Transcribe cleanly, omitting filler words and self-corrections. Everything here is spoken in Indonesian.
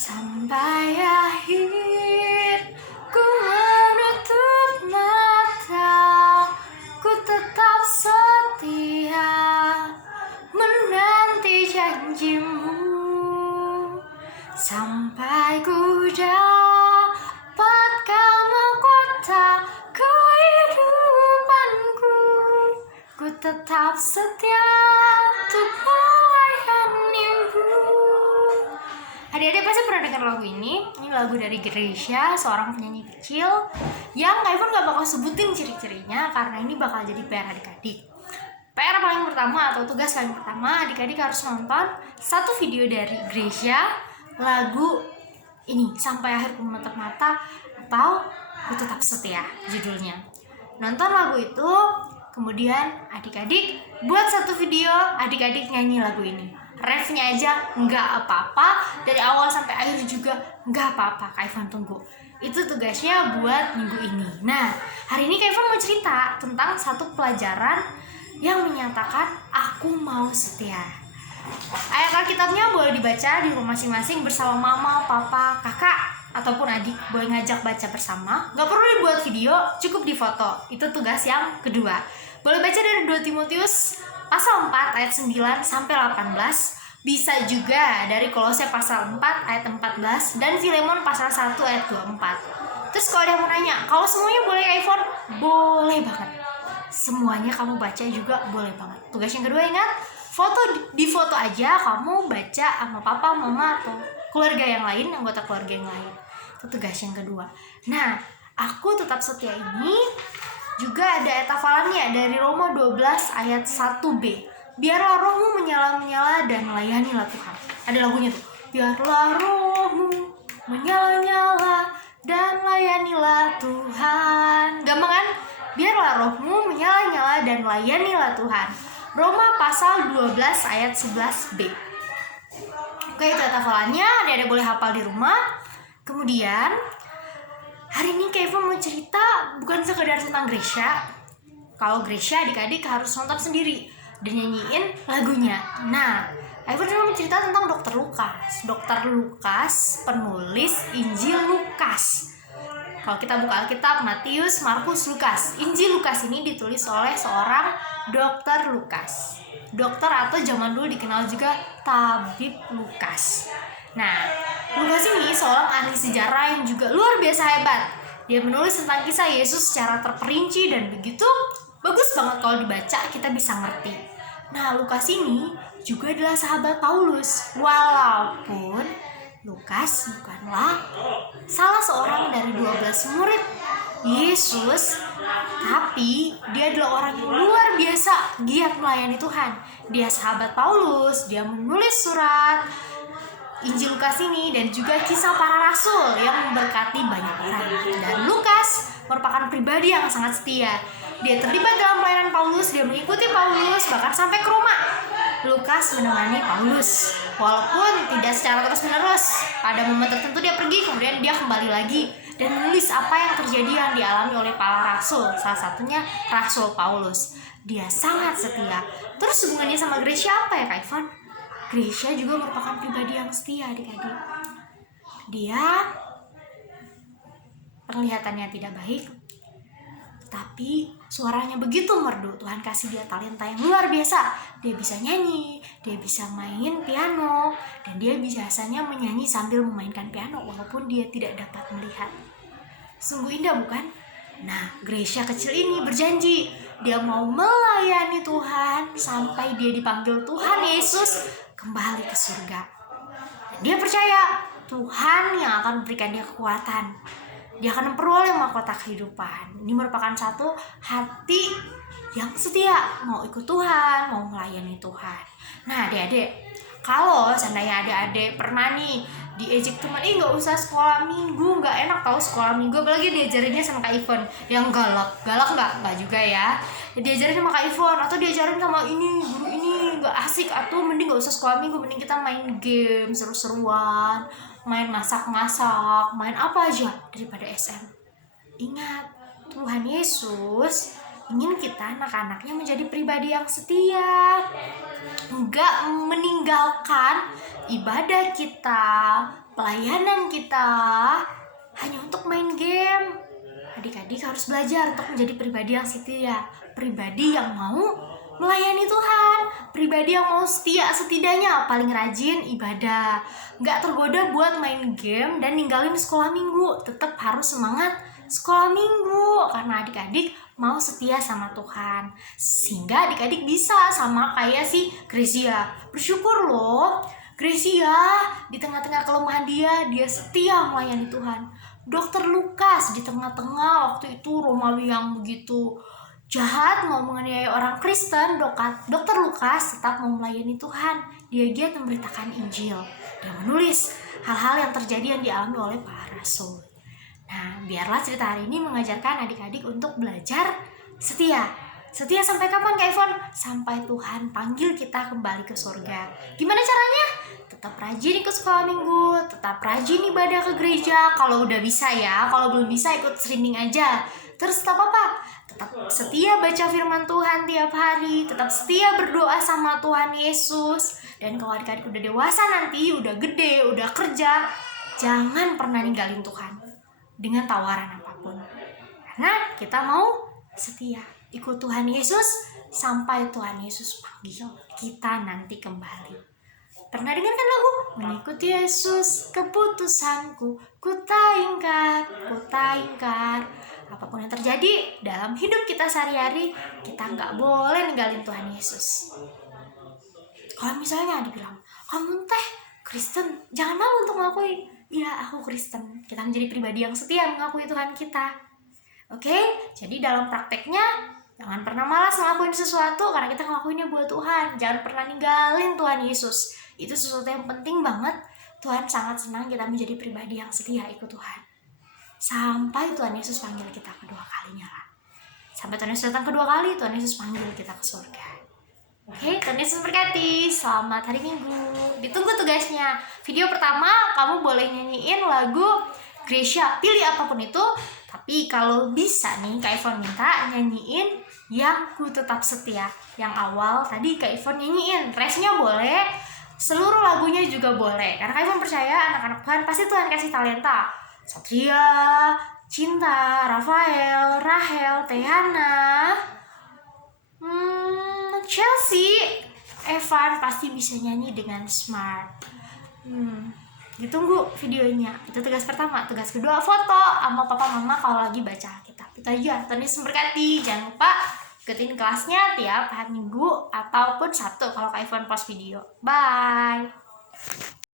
Sampai akhir ku menutup mata, ku tetap setia menanti janjimu. Sampai ku dapatkan mahkota kehidupanku, ku tetap setia untuk melayanimu. Adik-adik pasti pernah dengar lagu ini. Ini lagu dari Gracia, seorang penyanyi kecil yang Kak Ivon gak bakal sebutin ciri-cirinya karena ini bakal jadi PR adik-adik. PR paling pertama atau tugas paling pertama, adik-adik harus nonton satu video dari Gracia, lagu ini Sampai Akhir Ku Menatap Mata atau Ku Tetap Setia judulnya. Nonton lagu itu, kemudian adik-adik buat satu video, adik-adik nyanyi lagu ini. Refnya aja nggak apa-apa, dari awal sampai akhir juga nggak apa-apa. Kak Ivon tunggu. Itu tugasnya buat minggu ini. Nah, hari ini Kak Ivon mau cerita tentang satu pelajaran yang menyatakan aku mau setia. Ayat Alkitabnya boleh dibaca di rumah masing-masing bersama mama, papa, kakak, ataupun adik. Boleh ngajak baca bersama. Nggak perlu dibuat video, cukup difoto. Itu tugas yang kedua. Boleh baca dari 2 Timotius pasal 4 ayat 9 sampai 18. Bisa juga dari Kolose pasal 4 ayat 14 dan Filemon pasal 1 ayat 24. Terus kalau ada yang mau nanya, kalau semuanya boleh Kak Ivon? Boleh banget. Semuanya kamu baca juga boleh banget. Tugas yang kedua ingat, di foto aja kamu baca sama papa, mama atau keluarga yang lain, anggota keluarga yang lain. Itu tugas yang kedua. Nah, aku tetap setia ini juga ada ayat hafalannya dari Roma 12 ayat 1b. Biarlah rohmu menyala-nyala dan layanilah Tuhan. Ada lagunya tuh. Biarlah rohmu menyala-nyala dan layanilah Tuhan. Gampang kan? Biarlah rohmu menyala-nyala dan layanilah Tuhan. Roma pasal 12 ayat 11b. Oke, itu ayat hafalannya. Ada boleh hafal di rumah. Kemudian hari ini Kak Ivon mau cerita bukan sekedar tentang Gracia. Kalau Gracia adik-adik harus nonton sendiri dan nyanyiin lagunya. Nah, Kak Ivon mau cerita tentang Dr. Lukas. Dr. Lukas, penulis Injil Lukas. Kalau kita buka Alkitab, Matius, Markus, Lukas. Injil Lukas ini ditulis oleh seorang Dr. Lukas. Dokter atau zaman dulu dikenal juga tabib Lukas. Nah, Lukas ini seorang ahli sejarah yang juga luar biasa hebat. Dia menulis tentang kisah Yesus secara terperinci dan begitu bagus banget kalau dibaca, kita bisa ngerti. Nah, Lukas ini juga adalah sahabat Paulus. Walaupun Lukas bukanlah salah seorang dari 12 murid Yesus, tapi dia adalah orang yang luar biasa giat melayani Tuhan. Dia sahabat Paulus, dia menulis surat Injil Lukas ini dan juga kisah para rasul yang memberkati banyak orang. Dan Lukas merupakan pribadi yang sangat setia. Dia terlibat dalam pelayanan Paulus, dia mengikuti Paulus bahkan sampai ke Roma. Lukas menemani Paulus walaupun tidak secara terus-menerus. Pada momen tertentu dia pergi, kemudian dia kembali lagi dan menulis apa yang terjadi yang dialami oleh para rasul. Salah satunya Rasul Paulus. Dia sangat setia. Terus hubungannya sama Gracia apa ya Kak Ivon? Gracia juga merupakan pribadi yang setia adik-adik. Dia penglihatannya tidak baik, tapi suaranya begitu merdu. Tuhan kasih dia talenta yang luar biasa. Dia bisa nyanyi, dia bisa main piano, dan dia biasanya menyanyi sambil memainkan piano walaupun dia tidak dapat melihat. Sungguh indah bukan? Nah, Gracia kecil ini berjanji dia mau melayani Tuhan sampai dia dipanggil Tuhan Yesus kembali ke surga. Dan dia percaya Tuhan yang akan memberikan dia kekuatan. Dia akan memperoleh mahkota kehidupan. Ini merupakan satu hati yang setia, mau ikut Tuhan, mau melayani Tuhan. Nah, adik-adik, kalau seandainya adik-adik pernah nih diejek teman, nggak usah sekolah minggu, nggak enak tahu sekolah minggu, apalagi diajarinnya sama Kak Ivon yang galak nggak juga ya. Diajarin sama Kak Ivon atau diajarin sama ini guru ini nggak asik, atau mending nggak usah sekolah minggu, mending kita main game seru-seruan, main masak-masak, main apa aja daripada SM. Ingat, Tuhan Yesus ingin kita anak-anaknya menjadi pribadi yang setia, nggak meninggalkan ibadah kita, pelayanan kita hanya untuk main game. Adik-adik harus belajar untuk menjadi pribadi yang setia, pribadi yang mau melayani Tuhan, pribadi yang mau setia, setidaknya paling rajin ibadah, nggak tergoda buat main game dan ninggalin sekolah minggu. Tetap harus semangat sekolah minggu karena adik-adik mau setia sama Tuhan, sehingga adik-adik bisa sama kayak si Gracia. Bersyukur loh, Gracia di tengah-tengah kelemahan dia setia melayani Tuhan. Dokter Lukas di tengah-tengah waktu itu Romawi yang begitu jahat mau menganiaya orang Kristen, Dokter Lukas tetap mau melayani Tuhan. Dia giat memberitakan Injil dan menulis hal-hal yang terjadi yang dialami oleh para rasul. Nah, biarlah cerita hari ini mengajarkan adik-adik untuk belajar setia. Setia sampai kapan, Kak Ivon? Sampai Tuhan panggil kita kembali ke surga. Gimana caranya? Tetap rajin ikut sekolah minggu, tetap rajin ibadah ke gereja kalau udah bisa ya. Kalau belum bisa ikut streaming aja. Terus tetap apa? Tetap setia baca firman Tuhan tiap hari, tetap setia berdoa sama Tuhan Yesus. Dan kalau adik-adik udah dewasa nanti, udah gede, udah kerja, jangan pernah ninggalin Tuhan dengan tawaran apapun. Karena kita mau setia ikut Tuhan Yesus sampai Tuhan Yesus panggil kita nanti kembali. Pernah dengar kan lagu? Mengikut Yesus keputusanku, ku tak ingkar. Apapun yang terjadi dalam hidup kita sehari-hari, kita nggak boleh ninggalin Tuhan Yesus. Kalau misalnya dibilang, kamu teh Kristen, jangan malu untuk ngakuin, iya aku Kristen. Kita menjadi pribadi yang setia mengakui Tuhan kita. Oke, jadi dalam prakteknya jangan pernah malas ngelakuin sesuatu karena kita ngelakuinnya buat Tuhan. Jangan pernah ninggalin Tuhan Yesus. Itu sesuatu yang penting banget. Tuhan sangat senang kita menjadi pribadi yang setia ikut Tuhan. Sampai Tuhan Yesus panggil kita kedua kalinya lah. Sampai Tuhan Yesus datang kedua kali, Tuhan Yesus panggil kita ke surga. Oke, Tuhan Yesus berkati. Selamat hari Minggu. Ditunggu tugasnya. Video pertama, kamu boleh nyanyiin lagu Gracia. Pilih apapun itu. Tapi kalau bisa nih, Kak Ivon minta nyanyiin Yang Ku Tetap Setia. Yang awal tadi Kak Ivon nyanyiin. Restnya boleh, seluruh lagunya juga boleh. Karena Kak Ivon percaya anak-anak Tuhan pasti Tuhan kasih talenta. Satria, Cinta, Rafael, Rahel, Tehana, Chelsea, Evan pasti bisa nyanyi dengan smart. Ditunggu videonya. Itu tugas pertama. Tugas kedua, foto sama papa mama kalau lagi baca Alkitab. Itu aja. Tuhan Yesus memberkati. Jangan lupa ikutin kelasnya tiap hari Minggu ataupun Sabtu kalau Kak Ivon post video. Bye.